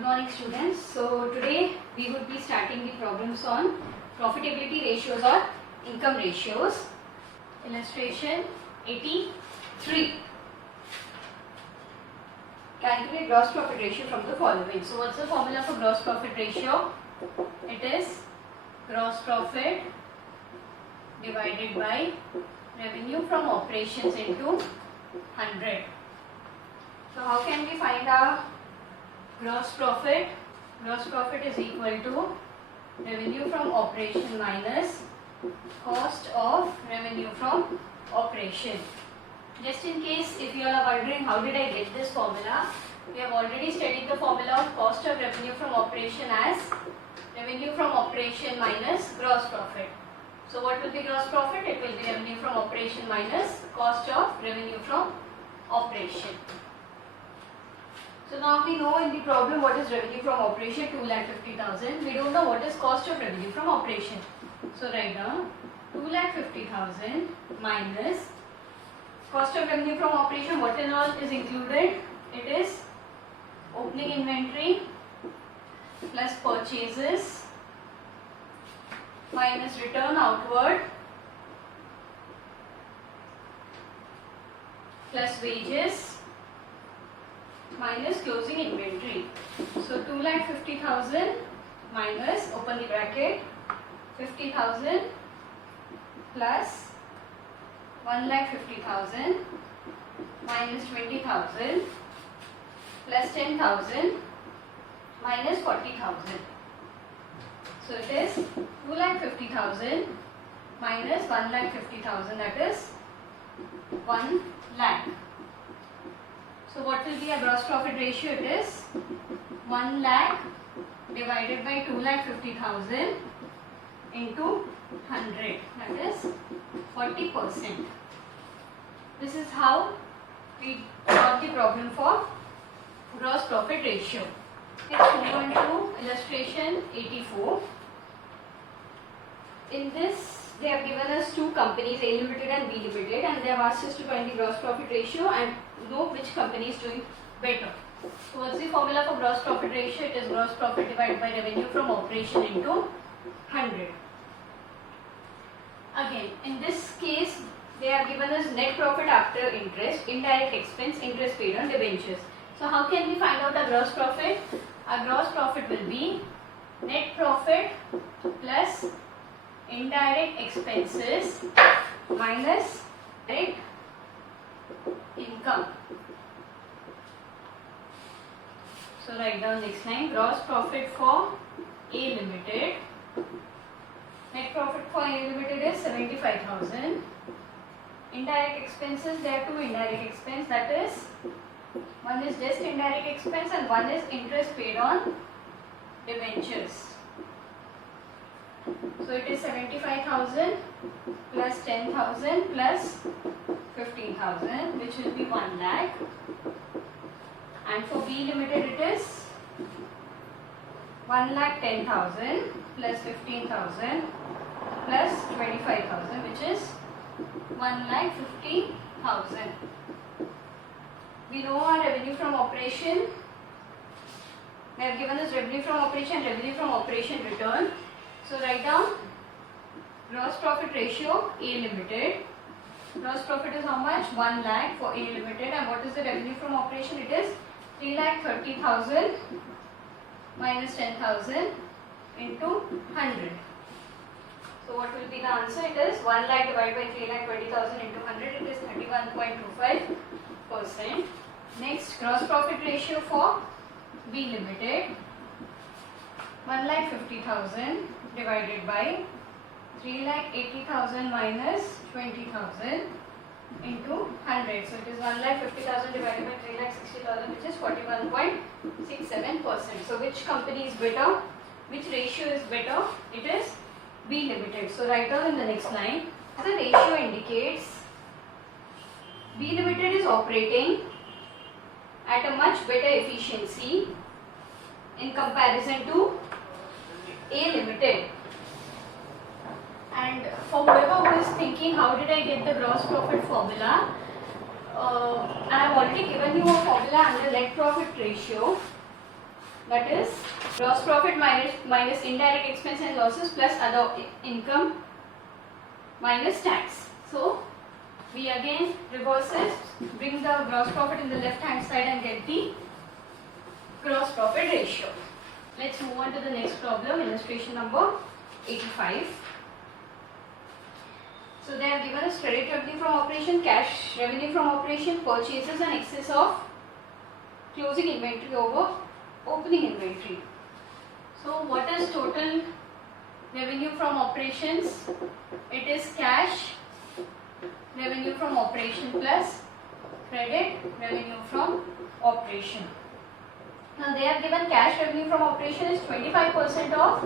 Good morning students. So today we would be starting the problems on profitability ratios or income ratios. Illustration 83. Calculate gross profit ratio from the following. So what's the formula for gross profit ratio? It is gross profit divided by revenue from operations into 100. So how can we find our gross profit? Gross profit is equal to revenue from operation minus cost of revenue from operation. Just in case if you all are wondering how did I get this formula, we have already studied the formula of cost of revenue from operation as revenue from operation minus gross profit. So what will be gross profit? It will be revenue from operation minus cost of revenue from operation. So now we know in the problem what is revenue from operation, 2,50,000. We don't know what is cost of revenue from operation. So write down 2,50,000 minus cost of revenue from operation. What and all is included? It is opening inventory plus purchases minus return outward plus wages minus closing inventory. So 2,50,000 minus, open the bracket, 50,000 plus 1,50,000 minus 20,000 plus 10,000 minus 40,000. So it is 2,50,000 minus 1,50,000, that is 1 lakh. So what will be a gross profit ratio? It is 1 lakh divided by 2,50,000 into 100, that is 40%. This is how we got the problem for gross profit ratio. Let's move on to illustration 84. In this they have given us two companies, A Limited and B Limited, and they have asked us to find the gross profit ratio and know which company is doing better. So what's the formula for gross profit ratio? It is gross profit divided by revenue from operation into 100. Again, in this case they have given us net profit after interest, indirect expense, interest paid on debentures. So how can we find out our gross profit? Our gross profit will be net profit plus indirect expenses minus direct income. So write down next line, gross profit for A Limited. Net profit for A Limited is 75,000. Indirect expenses, there are two indirect expense, that is one is just indirect expense and one is interest paid on debentures. So it is 75,000 plus 10,000 plus 15,000, which will be 1 lakh. And for B Limited it is 1,10,000 plus 15,000 plus 25,000, which is 1,50,000. We know our revenue from operation. They have given us revenue from operation return. So write down gross profit ratio A Limited. Gross profit is how much? 1 lakh for A Limited, and what is the revenue from operation? It is 3,30,000 minus 10,000 into 100. So what will be the answer? It is 1 lakh divided by 3,20,000 into 100. It is 31.25%. Next, gross profit ratio for B Limited. 1,50,000 divided by 3,80,000 minus 20,000 into 100. So it is 1,50,000 divided by 3,60,000, which is 41.67%. So which company is better? Which ratio is better? It is B Limited. So write down in the next line, the ratio indicates B Limited is operating at a much better efficiency in comparison to A Limited. And for whoever who is thinking how did I get the gross profit formula, I have already given you a formula under net profit ratio. that is gross profit minus indirect expense and losses plus other income minus tax. So we again reverse it, bring the gross profit in the left hand side and get the gross profit ratio. Let's move on to the next problem, illustration number 85. So they have given us credit revenue from operation, cash revenue from operation, purchases and excess of closing inventory over opening inventory. So what is total revenue from operations? It is cash revenue from operation plus credit revenue from operation. Now they have given cash revenue from operation is 25% of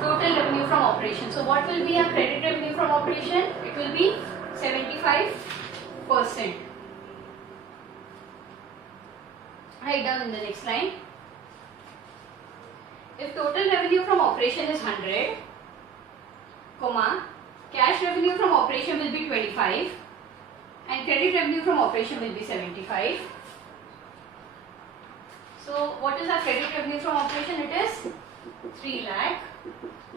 total revenue from operation. So what will be our credit revenue from operation? It will be 75%. Write down in the next line. If total revenue from operation is 100, comma, cash revenue from operation will be 25 and credit revenue from operation will be 75. So what is our credit revenue from operation? It is 3 lakh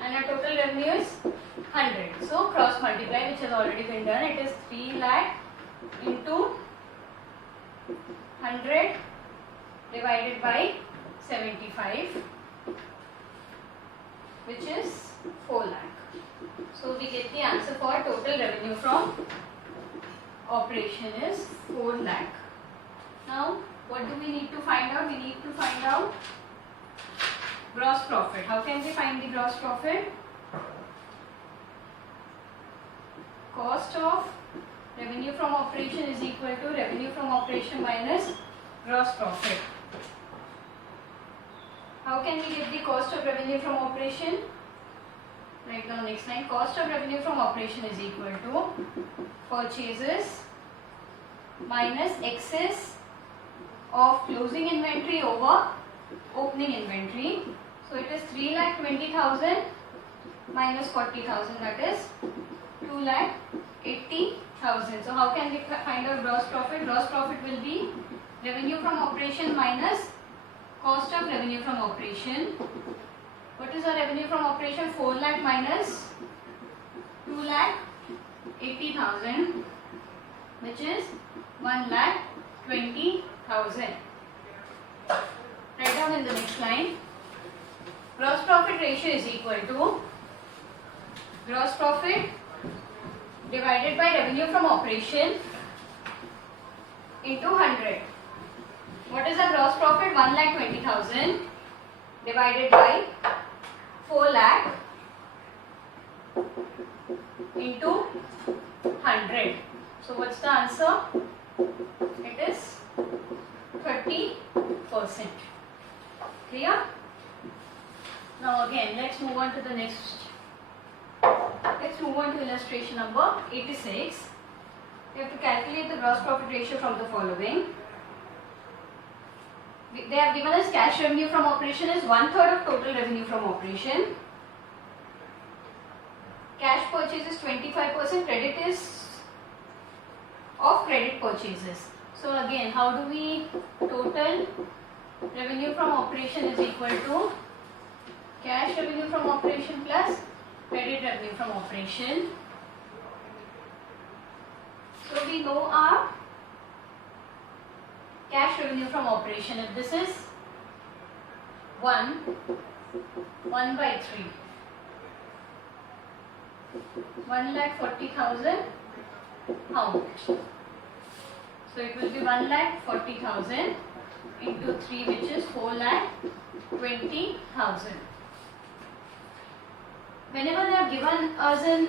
and our total revenue is 100. So cross multiply, which has already been done. It is 3 lakh into 100 divided by 75, which is 4 lakh. So we get the answer for total revenue from operation is 4 lakh. Now what do we need to find out? We need to find out gross profit. How can we find the gross profit? Cost of revenue from operation is equal to revenue from operation minus gross profit. How can we get the cost of revenue from operation? Write down next line. Cost of revenue from operation is equal to purchases minus excess of closing inventory over opening inventory. So it is 3,20,000 minus 40,000, that is 2,80,000. So how can we find out gross profit? Gross profit will be revenue from operation minus cost of revenue from operation. What is our revenue from operation? 4 lakh minus 2,80,000, which is 1,20,000. Write down in the next line. Gross profit ratio is equal to gross profit divided by revenue from operation into 100. What is the gross profit? 1,20,000 divided by 4 lakh into 100. So what's the answer? It is 30%. Clear? Now again, let's move on to the next. Let's move on to illustration number 86. We have to calculate the gross profit ratio from the following. They have given us cash revenue from operation is 1/3 of total revenue from operation. Cash purchase is 25%, credit is of credit purchases. So again, how do we total revenue from operation is equal to cash revenue from operation plus credit revenue from operation. So we know our cash revenue from operation. If this is 1/3, 1,40,000, how much? So it will be 1,40,000 into 3, which is 4,20,000. Whenever they have given us a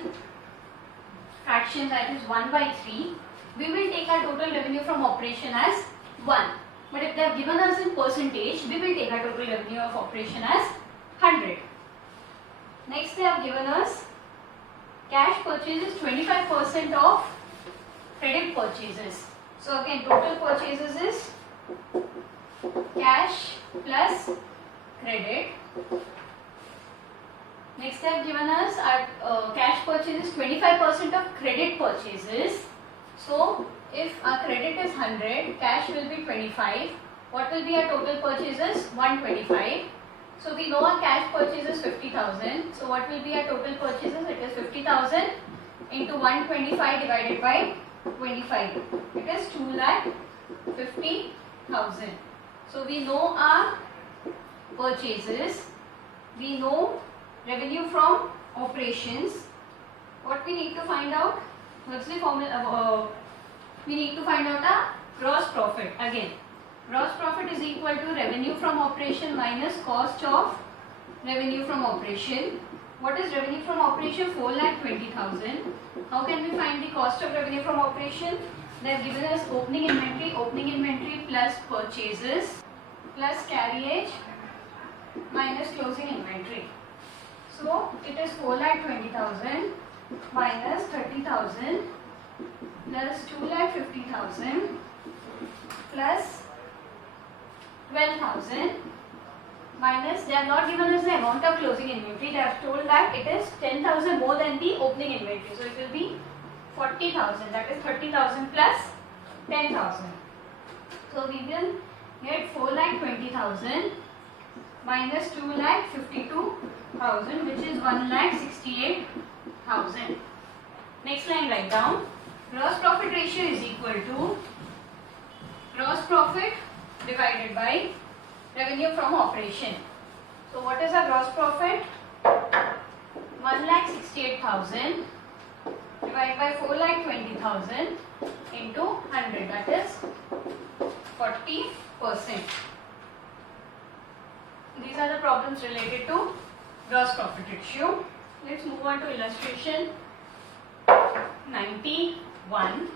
fraction that is 1/3, we will take our total revenue from operation as 1. But if they have given us in percentage, we will take our total revenue of operation as 100. Next, they have given us cash purchases 25% of credit purchases. So again, total purchases is cash plus credit. Next, they have given us our cash purchases 25% of credit purchases. So if our credit is 100, cash will be 25 What will be our total purchases? 125. So we know our cash purchase is 50,000. So what will be our total purchases? It is 50,000 into 125 divided by 25. It is 2,50,000. So we know our purchases. We know revenue from operations. What we need to find out? What's the formula? We need to find out our gross profit. Again, gross profit is equal to revenue from operation minus cost of revenue from operation. What is revenue from operation? 4,20,000. How can we find the cost of revenue from operation? They have given us opening inventory plus purchases plus carriage minus closing inventory. So it is 4,20,000 minus 30,000 plus 2,50,000 plus 12,000 minus, they have not given us the amount of closing inventory. They have told that it is 10,000 more than the opening inventory. So it will be 40,000, that is 30,000 plus 10,000. So we will get 4,20,000 minus 2,52,000, which is 1,68,000. Next line, write down. Gross profit ratio is equal to gross profit divided by revenue from operation. So what is our gross profit? 1,68,000 divided by 4,20,000 into 100, that is 40%. These are the problems related to gross profit ratio. Let's move on to illustration 91.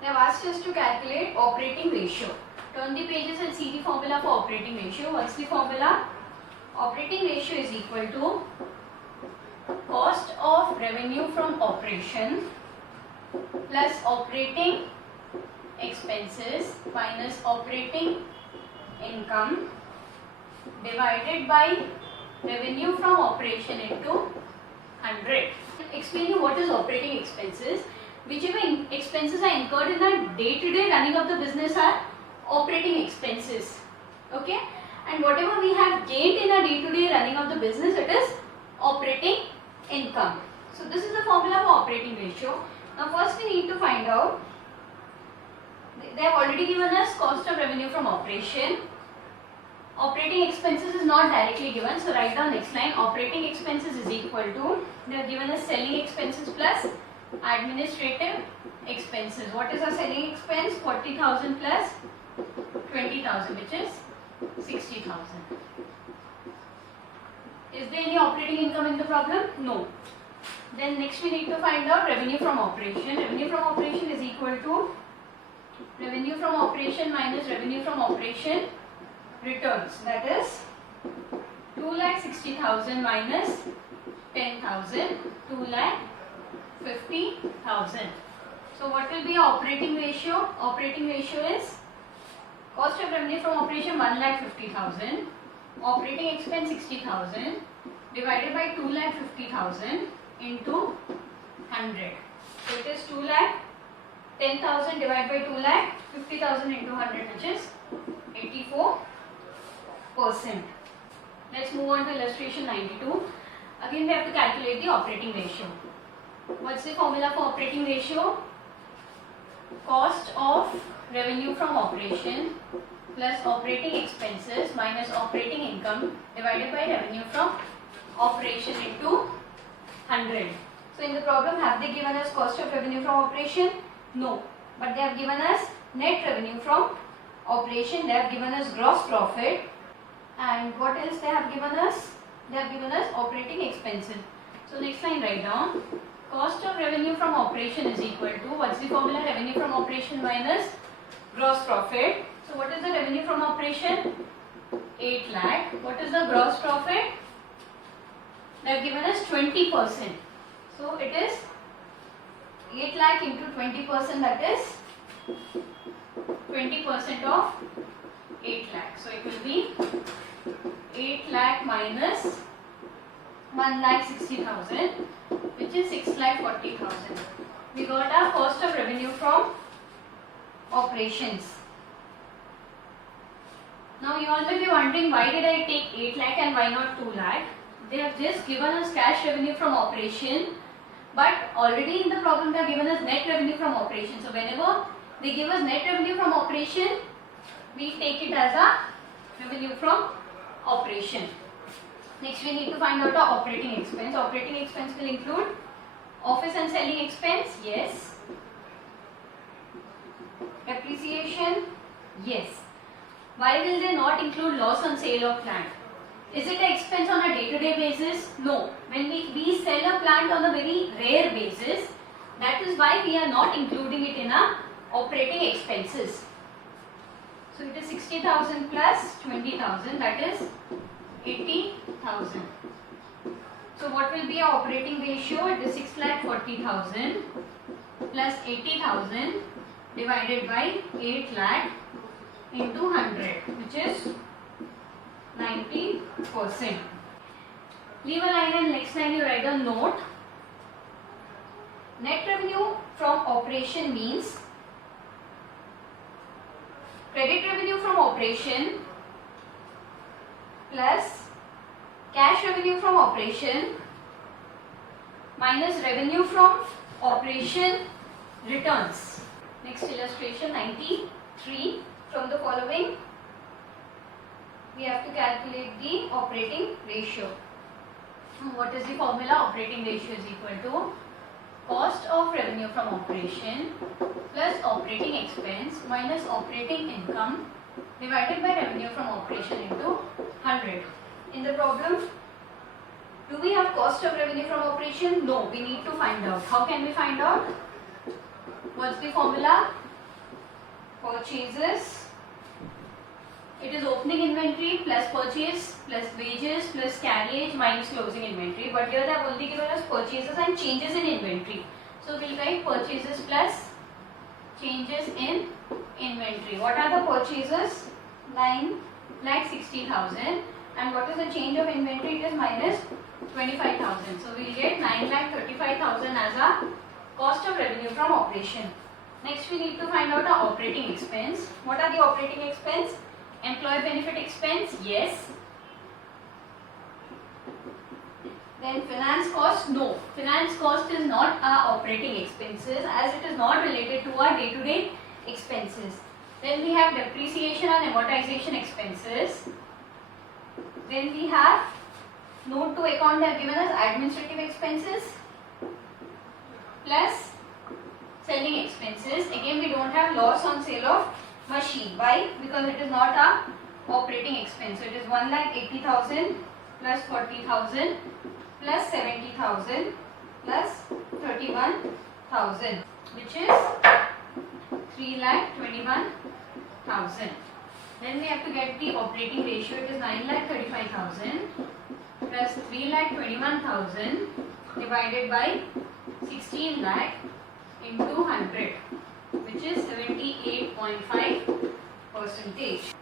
They have asked us to calculate operating ratio. Turn the pages and see the formula for operating ratio. What's the formula? Operating ratio is equal to cost of revenue from operation plus operating expenses minus operating income divided by revenue from operation into 100. Explain you what is operating expenses. Whichever expenses are incurred in the day-to-day running of the business are operating expenses. Okay, and whatever we have gained in a day-to-day running of the business, it is operating income. So this is the formula for operating ratio. Now first we need to find out, they have already given us cost of revenue from operation. Operating expenses is not directly given, so write down next line. Operating expenses is equal to, they have given us selling expenses plus administrative expenses. What is our selling expense? 40,000 plus 20,000, which is 60,000. Is there any operating income in the problem? No. Then next we need to find out revenue from operation. Revenue from operation is equal to revenue from operation minus revenue from operation returns. That is 2,60,000 minus 10,000, 2,50,000. So what will be our operating ratio? Operating ratio is cost of revenue from operation 1,50,000, operating expense 60,000 divided by 2,50,000 into 100. So it is 2,10,000 divided by 2,50,000 into 100, which is 84%. Let's move on to illustration 92. Again we have to calculate the operating ratio. What's the formula for operating ratio? Cost of revenue from operation plus operating expenses minus operating income divided by revenue from operation into 100. So in the problem, have they given us cost of revenue from operation? No. But they have given us net revenue from operation. They have given us gross profit. And what else they have given us? They have given us operating expenses. So next line, write down. Cost of revenue from operation is equal to, what's the formula? Revenue from operation minus gross profit. So what is the revenue from operation? 8 lakh. What is the gross profit? They have given us 20%. So it is 8 lakh into 20%, that is 20% of 8 lakh. So it will be 8 lakh minus 1,60,000, which is 6,40,000. We got our cost of revenue from operations. Now you all will be wondering, why did I take 8 lakh and why not 2 lakh? They have just given us cash revenue from operation, but already in the problem they have given us net revenue from operation. So whenever they give us net revenue from operation, we take it as a revenue from operation. Next we need to find out the operating expense. Operating expense will include office and selling expense, yes. Depreciation, yes. Why will they not include loss on sale of plant? Is it an expense on a day-to-day basis? No. When we sell a plant on a very rare basis, that is why we are not including it in our operating expenses. So it is 60,000 plus 20,000, that is 80,000. So what will be our operating ratio? It is 6,40,000 plus 80,000 divided by 8 lakh into 100, which is 90%. Leave a line and next line you write a note. Net revenue from operation means credit revenue from operation plus cash revenue from operation minus revenue from operation returns. Next illustration 93. From the following, we have to calculate the operating ratio. What is the formula? Operating ratio is equal to cost of revenue from operation plus operating expense minus operating income divided by revenue from operation into 100. In the problem, do we have cost of revenue from operation? No, we need to find out. How can we find out? What's the formula? Purchases. It is opening inventory plus purchase plus wages plus carriage minus closing inventory. But here they have only given us purchases and changes in inventory. So we'll write purchases plus changes in inventory. What are the purchases? 9,60,000. And what is the change of inventory? It is minus 25,000. So we'll get 9,35,000 as a cost of revenue from operation. Next we need to find out our operating expense. What are the operating expense? Employee benefit expense, yes. Then finance cost, no. Finance cost is not our operating expenses as it is not related to our day-to-day expenses. Then we have depreciation and amortization expenses. Then we have note to account, they have given us administrative expenses plus selling expenses. Again we don't have loss on sale of machine. Why? Because it is not a operating expense. So it is 1,80,000 plus 40,000 plus 70,000 plus 31,000, which is 3,21,000. Then we have to get the operating ratio. It is 9,35,000 plus 3,21,000 divided by 16 lakh into 100, which is 78.5%.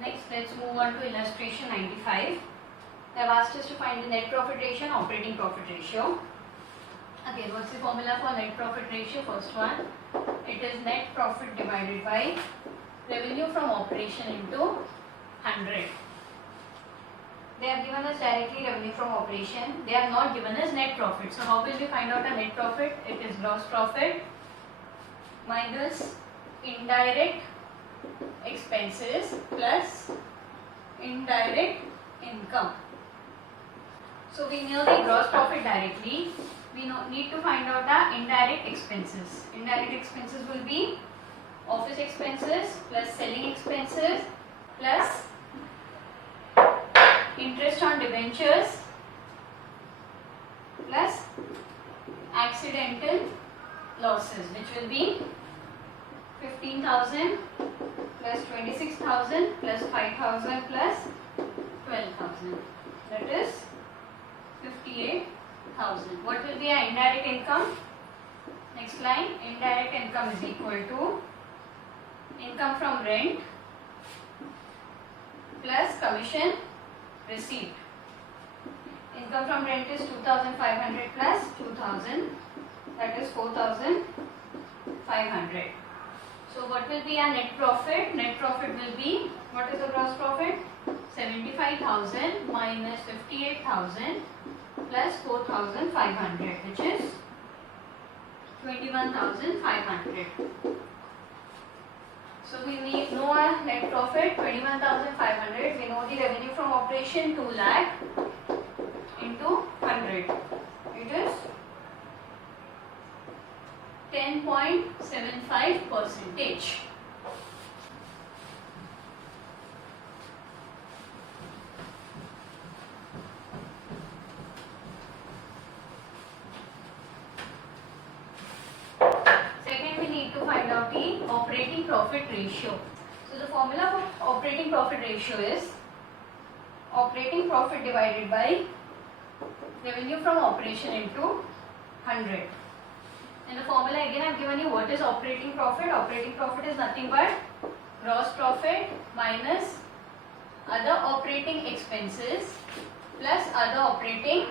Next, let's move on to illustration 95. They have asked us to find the net profit ratio and operating profit ratio. Again, what's the formula for net profit ratio? First one, it is net profit divided by revenue from operation into 100. They have given us directly revenue from operation. They have not given us net profit. So how will we find out a net profit? It is gross profit minus indirect expenses plus indirect income. So we know the gross profit directly. We need to find out the indirect expenses. Indirect expenses will be office expenses plus selling expenses plus interest on debentures plus accidental losses, which will be 15,000 plus 26,000 plus 5,000 plus 12,000. That is 58,000. What will be our indirect income? Next line, indirect income is equal to income from rent plus commission received. Income from rent is 2,500 plus 2,000, that is 4,500. So what will be our net profit? Net profit will be, what is the gross profit? 75,000 minus 58,000 plus 4,500, which is 21,500. So we know our net profit 21,500. We know the revenue from operation 2 lakh into 100. It is 10.75%. Find out the operating profit ratio. So the formula for operating profit ratio is operating profit divided by revenue from operation into 100. And the formula again I have given you what is operating profit. Operating profit is nothing but gross profit minus other operating expenses plus other operating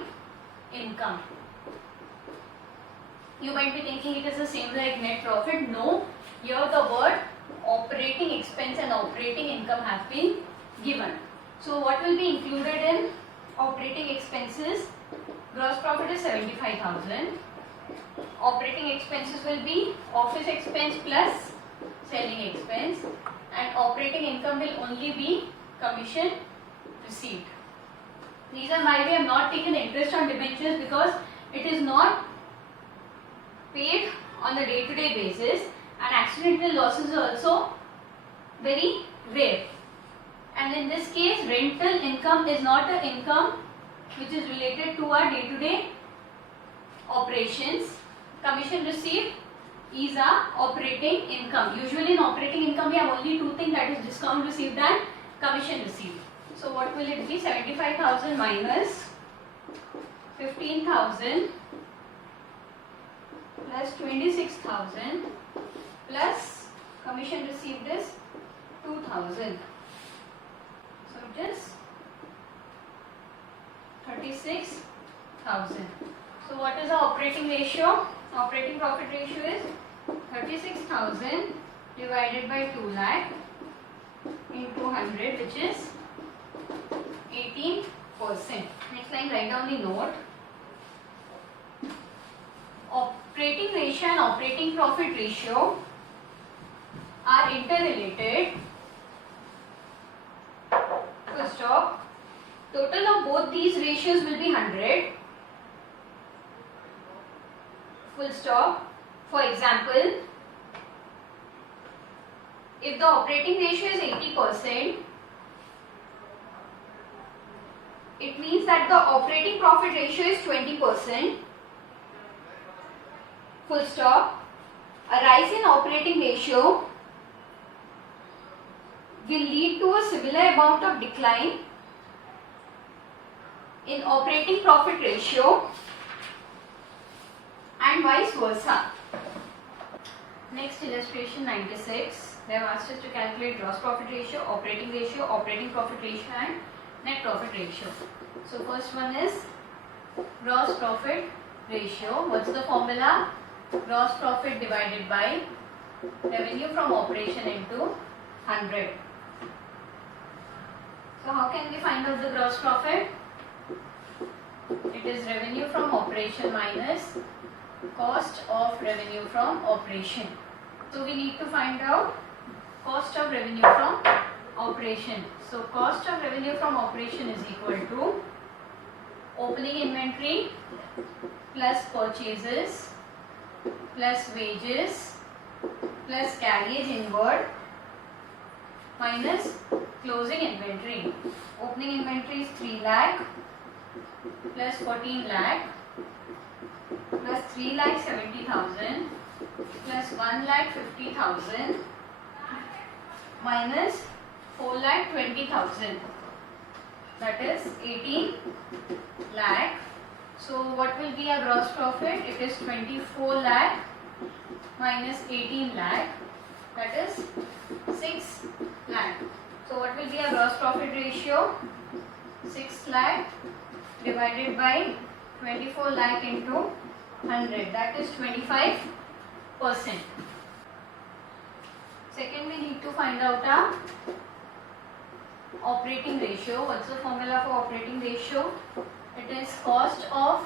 income. You might be thinking it is the same like net profit. No, here the word operating expense and operating income have been given. So what will be included in operating expenses? Gross profit is 75,000. Operating expenses will be office expense plus selling expense, and operating income will only be commission received. Reason why we have not taken interest on debentures, because it is not paid on a day-to-day basis, and accidental losses are also very rare. And in this case, rental income is not an income which is related to our day-to-day operations. Commission received is our operating income. Usually in operating income we have only two things, that is discount received and commission received. So what will it be? 75,000 minus 15,000 plus 26,000 plus commission received is 2,000. So it is 36,000. So what is the operating ratio? Operating profit ratio is 36,000 divided by 2 lakh into 100, which is 18%. Next line, write down the note. Operating ratio and operating profit ratio are interrelated. Full stop. Total of both these ratios will be 100. Full stop. For example, if the operating ratio is 80%, it means that the operating profit ratio is 20%. Full stop. A rise in operating ratio will lead to a similar amount of decline in operating profit ratio, and vice versa. Next, illustration 96. They have asked us to calculate gross profit ratio, operating profit ratio and net profit ratio. So first one is gross profit ratio. What's the formula? Gross profit divided by revenue from operation into 100. So how can we find out the gross profit? It is revenue from operation minus cost of revenue from operation. So we need to find out cost of revenue from operation. So cost of revenue from operation is equal to opening inventory plus purchases plus wages plus carriage inward minus closing inventory. Opening inventory is 3 lakh plus 14 lakh plus 3 lakh 70,000 plus 1 lakh 50,000 minus 4 lakh 20,000, that is 18 lakh. So what will be our gross profit? It is 24 lakh minus 18 lakh, that is 6 lakh. So what will be our gross profit ratio? 6 lakh divided by 24 lakh into 100, that is 25%. find out a operating ratio. What's the formula for operating ratio? It is cost of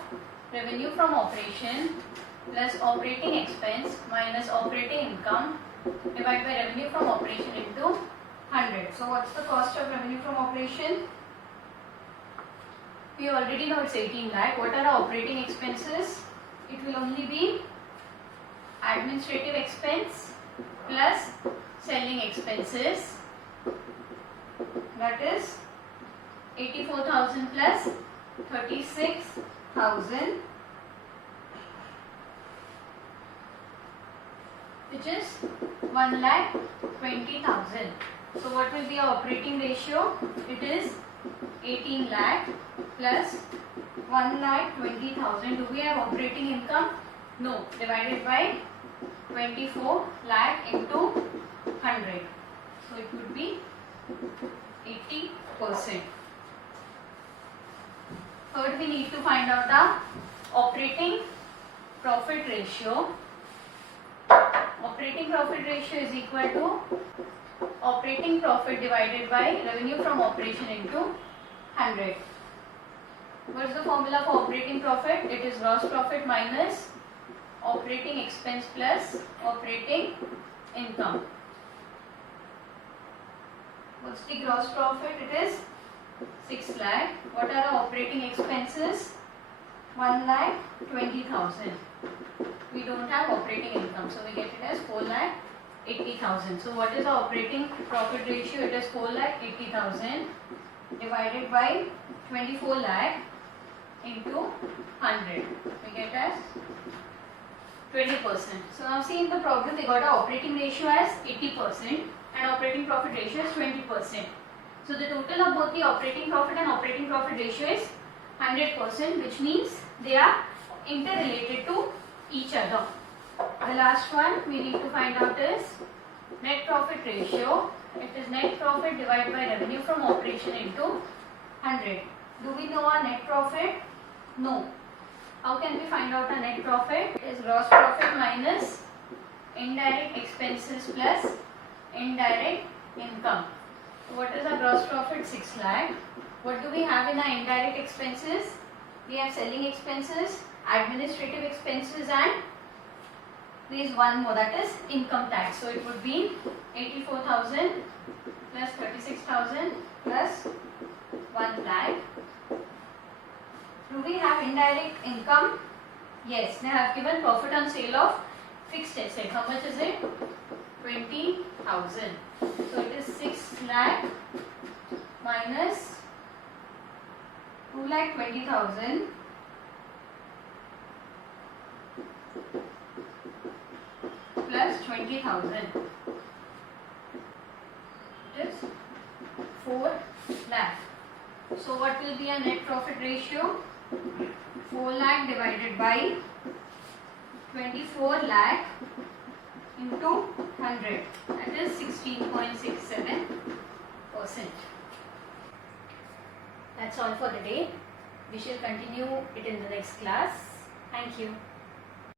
revenue from operation plus operating expense minus operating income divided by revenue from operation into 100. So what's the cost of revenue from operation? We already know it's 18 lakh. What are our operating expenses? It will only be administrative expense plus selling expenses, that is 84,000 plus 36,000, which is 1,20,000. So what will be our operating ratio? It is 18 lakh plus 1,20,000. Do we have operating income? No. Divided by 24 lakh into 100. So it would be 80%. Third, we need to find out the operating profit ratio. Operating profit ratio is equal to operating profit divided by revenue from operation into 100. What is the formula for operating profit? It is gross profit minus operating expense plus operating income. What's the gross profit? It is 6 lakh. What are our operating expenses? 1,20,000. We don't have operating income, so we get it as 4,80,000. So what is the operating profit ratio? It is 4,80,000 divided by 24 lakh into 100. We get as 20%. So now see in the problem they got our operating ratio as 80% and operating profit ratio is 20%. So the total of both the operating profit and operating profit ratio is 100%, which means they are interrelated to each other. The last one we need to find out is net profit ratio. It is net profit divided by revenue from operation into 100. Do we know our net profit? No. How can we find out our net profit? It is gross profit minus indirect expenses plus indirect income. So what is our gross profit? 6 lakh. What do we have in our indirect expenses? We have selling expenses, administrative expenses, and there is one more, that is income tax. So it would be 84,000 plus 36,000 plus 1 lakh. Do we have indirect income? Yes, they have given profit on sale of fixed asset. How much is it? 20,000. So it is 6 lakh minus 2,20,000 plus 20,000. It is 4 lakh. So what will be a net profit ratio? 4 lakh divided by 24 lakh into 100. That is 16.67%. That's all for the day. We shall continue it in the next class. Thank you.